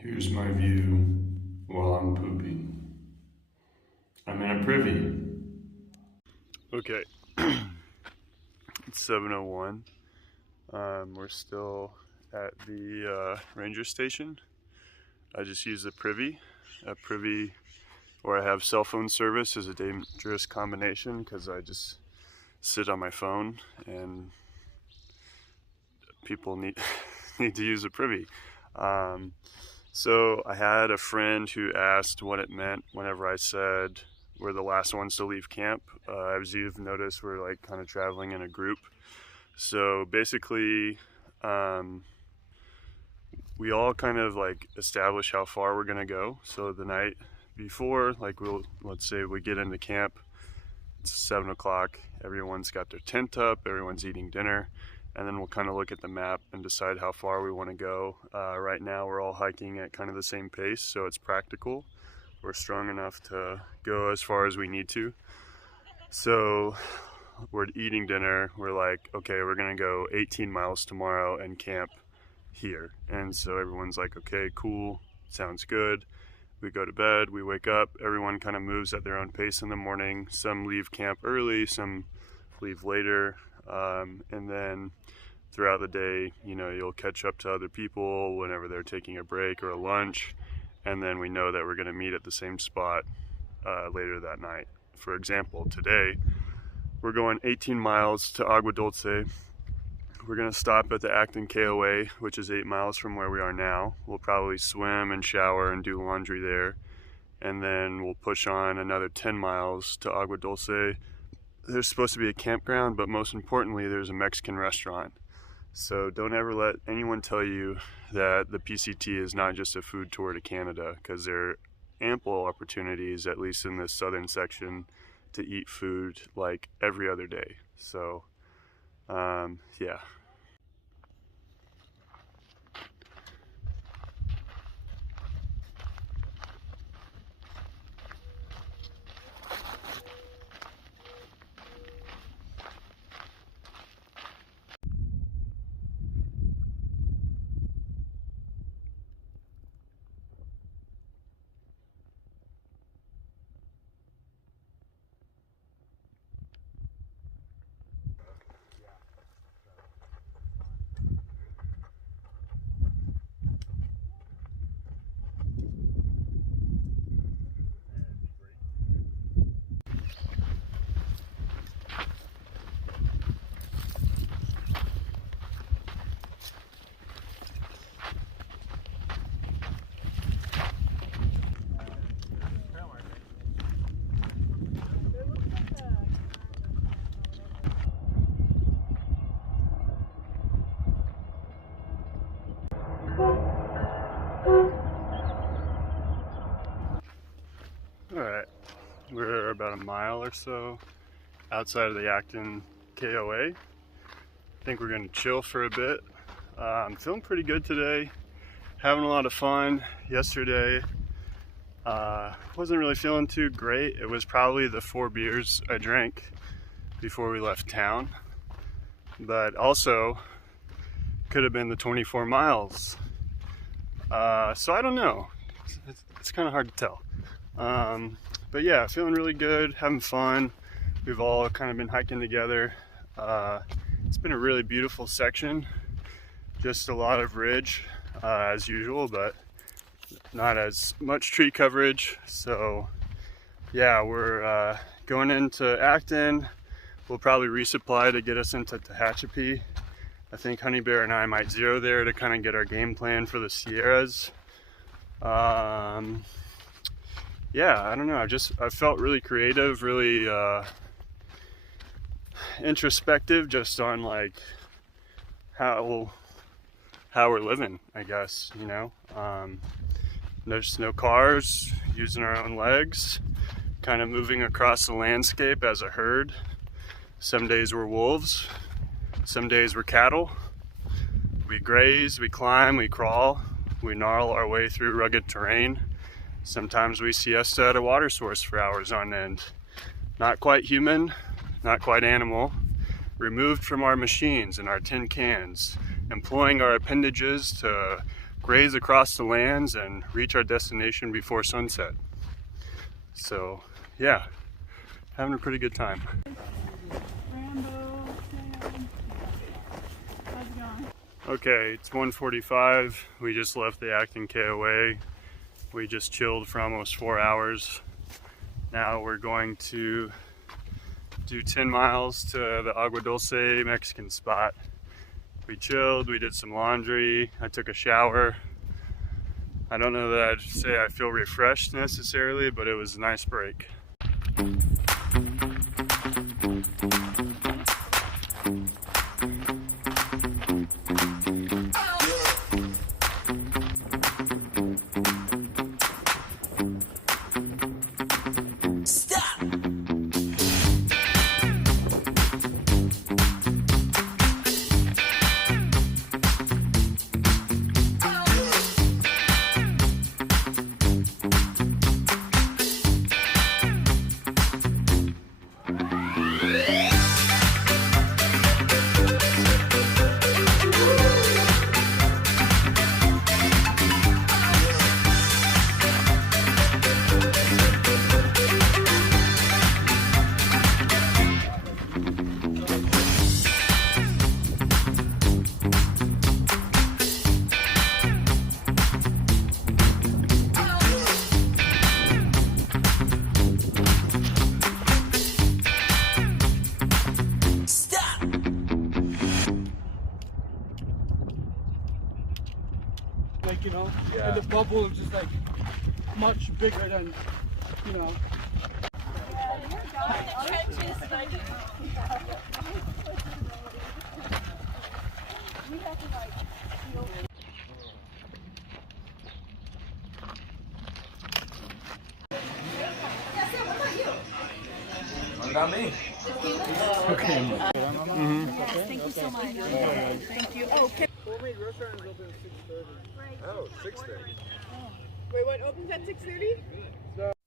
Here's my view while I'm pooping. I'm in a privy. Okay, it's 7:01. We're still at the ranger station. I just used a privy. A privy where I have cell phone service is a dangerous combination because I just sit on my phone and people need need to use a privy. So I had a friend who asked what it meant whenever I said we're the last ones to leave camp. As you've noticed, we're like kind of traveling in a group. So basically, we all kind of like establish how far we're gonna go. So the night before, like let's say we get into camp, it's 7 o'clock, everyone's got their tent up, everyone's eating dinner, and then we'll kind of look at the map and decide how far we want to go. Right now we're all hiking at kind of the same pace, so it's practical. We're strong enough to go as far as we need to. So we're eating dinner, we're like, okay, we're gonna go 18 miles tomorrow and camp here. And so everyone's like, okay, cool, sounds good. We go to bed, we wake up, everyone kind of moves at their own pace in the morning. Some leave camp early, some leave later, and then throughout the day, you know, you'll catch up to other people whenever they're taking a break or a lunch, and then we know that we're going to meet at the same spot later that night. For example, today we're going 18 miles to Agua Dulce. We're going to stop at the Acton KOA, which is 8 miles from where we are now. We'll probably swim and shower and do laundry there. And then we'll push on another 10 miles to Agua Dulce. There's supposed to be a campground, but most importantly, there's a Mexican restaurant. So don't ever let anyone tell you that the PCT is not just a food tour to Canada, because there are ample opportunities, at least in this southern section, to eat food like every other day. So, yeah. Alright, we're about a mile or so outside of the Acton KOA. I think we're going to chill for a bit. I'm feeling pretty good today, having a lot of fun. Yesterday, wasn't really feeling too great. It was probably the 4 beers I drank before we left town, but also could have been the 24 miles. So I don't know. It's kind of hard to tell. But yeah, feeling really good, having fun. We've all kind of been hiking together. It's been a really beautiful section. Just a lot of ridge as usual, but not as much tree coverage. So yeah, we're going into Acton. We'll probably resupply to get us into Tehachapi. I think Honey Bear and I might zero there to kind of get our game plan for the Sierras. Yeah, I don't know. I felt really creative, really introspective, just on like how we're living, I guess, you know. There's no cars, using our own legs, kind of moving across the landscape as a herd. Some days we're wolves, some days we're cattle. We graze, we climb, we crawl, we gnarl our way through rugged terrain. Sometimes we siesta at a water source for hours on end. Not quite human, not quite animal, removed from our machines and our tin cans, employing our appendages to graze across the lands and reach our destination before sunset. So yeah, having a pretty good time. Okay, it's 1:45. We just left the Acton KOA. We just chilled for almost 4 hours. Now we're going to do 10 miles to the Agua Dulce Mexican spot. We chilled, we did some laundry, I took a shower. I don't know that I'd say I feel refreshed necessarily, but it was a nice break. Like, you know, and the bubble is just like much bigger than, you know. What about me? Okay. Thank you so much. Thank you. Oh, okay. Homemade restaurant is open at 6:30. Oh, 6:30. Wait, what opens at 6:30?